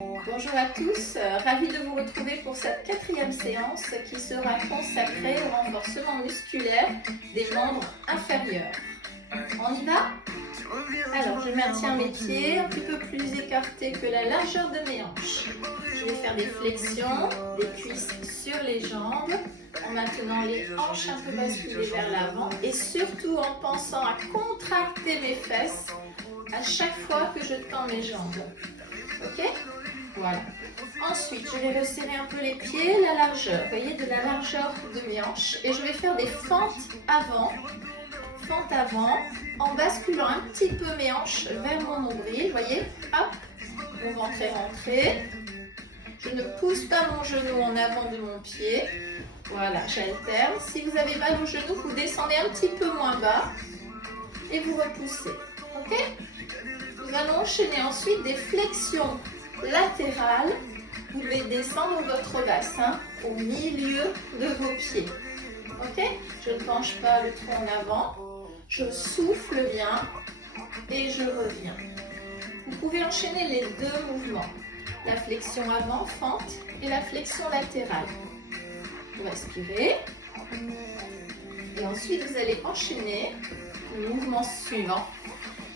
Bonjour à tous, ravie de vous retrouver pour cette quatrième séance qui sera consacrée au renforcement musculaire des membres inférieurs. On y va? Alors je maintiens mes pieds un petit peu plus écartés que la largeur de mes hanches. Je vais faire des flexions, des cuisses sur les jambes, en maintenant les hanches un peu basculées vers l'avant et surtout en pensant à contracter mes fesses à chaque fois que je tends mes jambes. Ok? Voilà. Ensuite, je vais resserrer un peu les pieds, la largeur. Vous voyez, de la largeur de mes hanches. Et je vais faire des fentes avant, en basculant un petit peu mes hanches vers mon nombril. Vous voyez, hop, mon ventre est rentré. Je ne pousse pas mon genou en avant de mon pied. Voilà, j'alterne. Si vous avez mal au genou, vous descendez un petit peu moins bas et vous repoussez. Ok? Nous allons enchaîner ensuite des flexions latérales. Vous devez descendre votre bassin au milieu de vos pieds. Ok? Je ne penche pas le tronc en avant. Je souffle bien et je reviens. Vous pouvez enchaîner les deux mouvements. La flexion avant, fente, et la flexion latérale. Vous respirez. Et ensuite, vous allez enchaîner le mouvement suivant.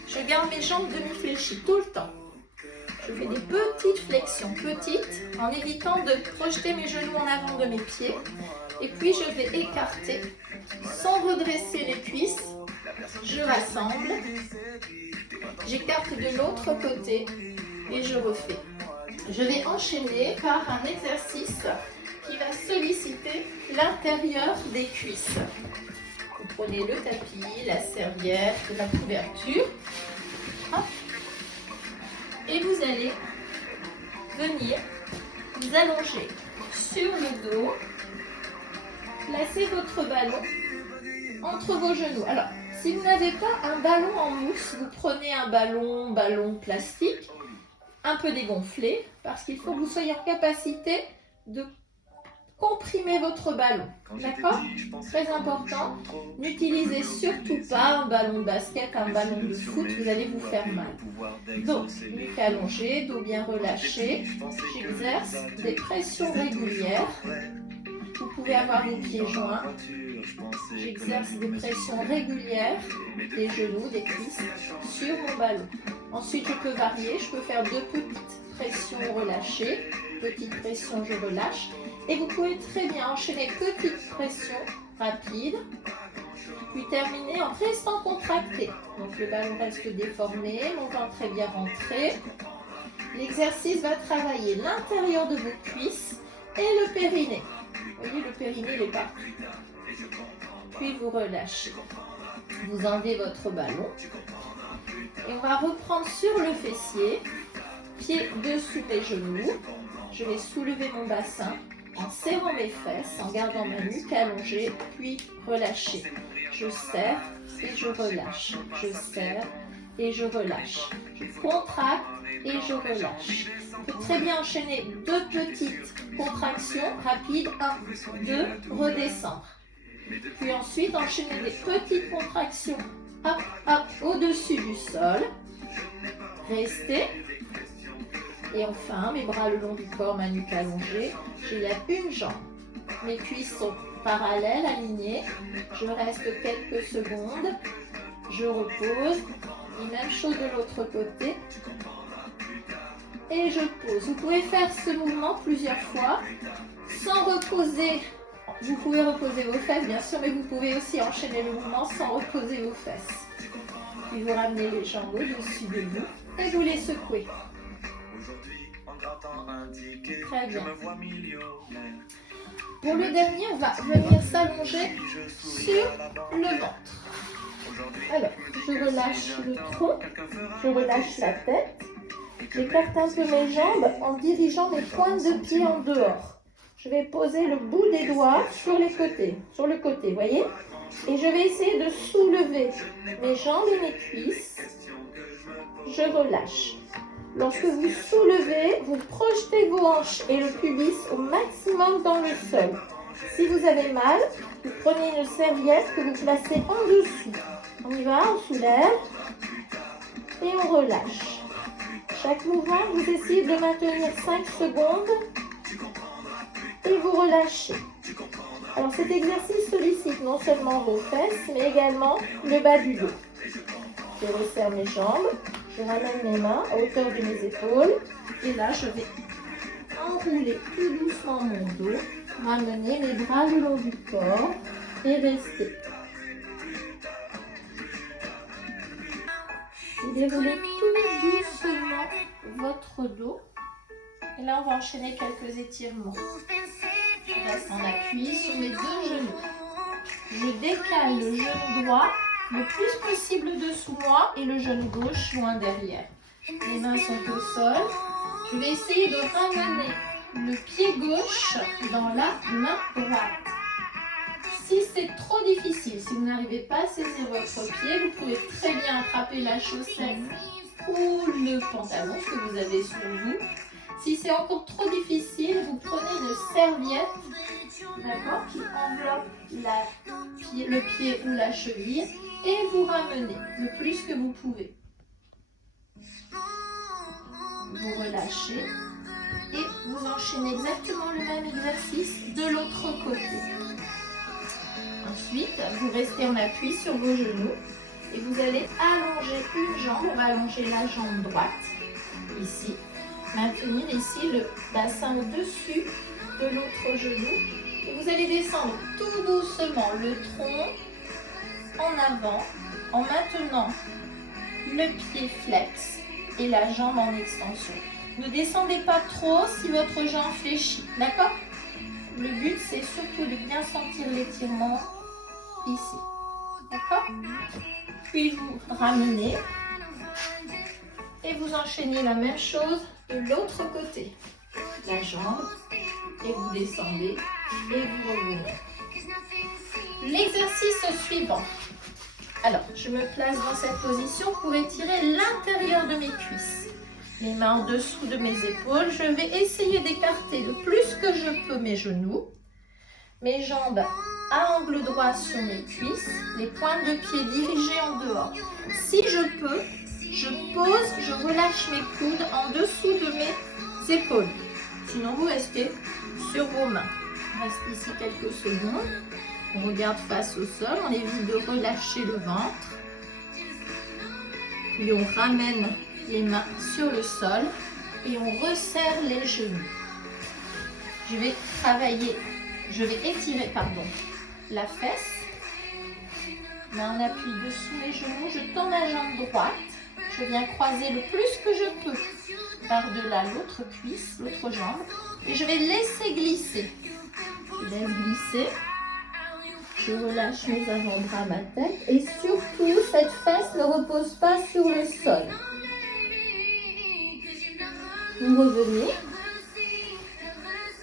Je garde mes jambes demi-fléchies tout le temps. Je fais des petites flexions, en évitant de projeter mes genoux en avant de mes pieds. Et puis, je vais écarter sans redresser les cuisses. Je rassemble. J'écarte de l'autre côté et je refais. Je vais enchaîner par un exercice qui va solliciter l'intérieur des cuisses. Vous prenez le tapis, la serviette, la couverture. Hop. Et vous allez venir vous allonger sur le dos. Placez votre ballon entre vos genoux. Alors, si vous n'avez pas un ballon en mousse, vous prenez un ballon plastique, un peu dégonflé, parce qu'il faut que vous soyez en capacité de comprimer votre ballon. D'accord? Très important. N'utilisez surtout pas un ballon de basket, un ballon de foot, vous allez vous faire mal. Donc, nuque allongée, dos bien relâché. J'exerce des pressions régulières. Vous pouvez avoir vos pieds joints. J'exerce des pressions régulières des genoux, des cuisses sur mon ballon. Ensuite, je peux varier. Je peux faire deux petites pressions relâchées. Petite pression, je relâche. Et vous pouvez très bien enchaîner petite pression rapide, puis terminer en restant contracté. Donc le ballon reste déformé, mon ventre est bien rentré. L'exercice va travailler l'intérieur de vos cuisses et le périnée. Vous voyez, le périnée, il est partout. Puis vous relâchez. Vous enlevez votre ballon. Et on va reprendre sur le fessier, pied dessous les genoux. Je vais soulever mon bassin en serrant mes fesses, en gardant ma nuque allongée, puis relâcher. Je serre et je relâche. Je serre et je relâche. Je contracte et je relâche. On peut très bien enchaîner deux petites contractions rapides. 1, 2, redescendre. Puis ensuite enchaîner des petites contractions. Hop, hop, au-dessus du sol. Restez. Et enfin, mes bras le long du corps, ma nuque allongée. Je lève une jambe. Mes cuisses sont parallèles, alignées. Je reste quelques secondes. Je repose. Et même chose de l'autre côté. Et je pose. Vous pouvez faire ce mouvement plusieurs fois sans reposer. Vous pouvez reposer vos fesses, bien sûr, mais vous pouvez aussi enchaîner le mouvement sans reposer vos fesses. Puis vous ramenez les jambes au-dessus de vous et vous les secouez. Très bien. Pour le dernier, on va venir s'allonger sur le ventre. Alors, je relâche le tronc, je relâche la tête. J'écarte un peu mes jambes en dirigeant mes pointes de pied en dehors. Je vais poser le bout des doigts sur les côtés, sur le côté, voyez? Et je vais essayer de soulever mes jambes et mes cuisses. Je relâche. Lorsque vous soulevez, vous projetez vos hanches et le pubis au maximum dans le sol. Si vous avez mal, vous prenez une serviette que vous placez en dessous. On y va, on soulève et on relâche. chaque mouvement, vous essayez de le maintenir 5 secondes et vous relâchez. Alors cet exercice sollicite non seulement vos fesses, mais également le bas du dos. Je resserre mes jambes, je ramène mes mains à hauteur de mes épaules et là je vais enrouler tout doucement mon dos, ramener mes bras le long du corps et rester. Vous déroulez tout doucement votre dos. Et là, on va enchaîner quelques étirements. Je reste en appui sur mes 2 genoux. Je décale le genou droit le plus possible dessous moi et le genou gauche loin derrière. Les mains sont au sol. Je vais essayer de ramener le pied gauche dans la main droite. Si c'est trop difficile, si vous n'arrivez pas à saisir votre pied, vous pouvez très bien attraper la chaussette ou le pantalon que vous avez sur vous. Si c'est encore trop difficile, vous prenez une serviette, d'accord, qui enveloppe le pied ou la cheville et vous ramenez le plus que vous pouvez. Vous relâchez et vous enchaînez exactement le même exercice de l'autre côté. Ensuite, vous restez en appui sur vos genoux et vous allez allonger une jambe. On va allonger la jambe droite, ici. Maintenir ici le bassin au-dessus de l'autre genou. Et vous allez descendre tout doucement le tronc en avant en maintenant le pied flex et la jambe en extension. Ne descendez pas trop si votre jambe fléchit, d'accord? Le but, c'est surtout de bien sentir l'étirement ici, d'accord? Puis vous ramenez et vous enchaînez la même chose de l'autre côté. La jambe, et vous descendez et vous revenez. L'exercice suivant. Alors, je me place dans cette position pour étirer l'intérieur de mes cuisses. Mes mains en dessous de mes épaules. Je vais essayer d'écarter le plus que je peux mes genoux. Mes jambes à angle droit sur mes cuisses. Les pointes de pied dirigées en dehors. Si je peux, je pose, je relâche mes coudes en dessous de mes épaules. Sinon, vous restez sur vos mains. On reste ici quelques secondes. On regarde face au sol. On évite de relâcher le ventre. Puis on ramène les mains sur le sol et on resserre les genoux. Je vais étirer la fesse. Main en appui dessous les genoux. Je tends la jambe droite. Je viens croiser le plus que je peux par-delà l'autre cuisse, l'autre jambe. Et je vais laisser glisser. Je laisse glisser. Je relâche mes avant-bras, ma tête. Et surtout, cette fesse ne repose pas sur le sol. Vous revenez.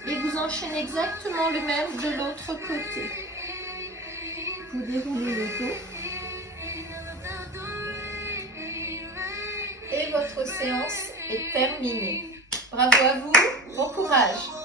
Et vous enchaînez exactement le même de l'autre côté. Vous déroulez le dos. Et votre séance est terminée. Bravo à vous, bon courage!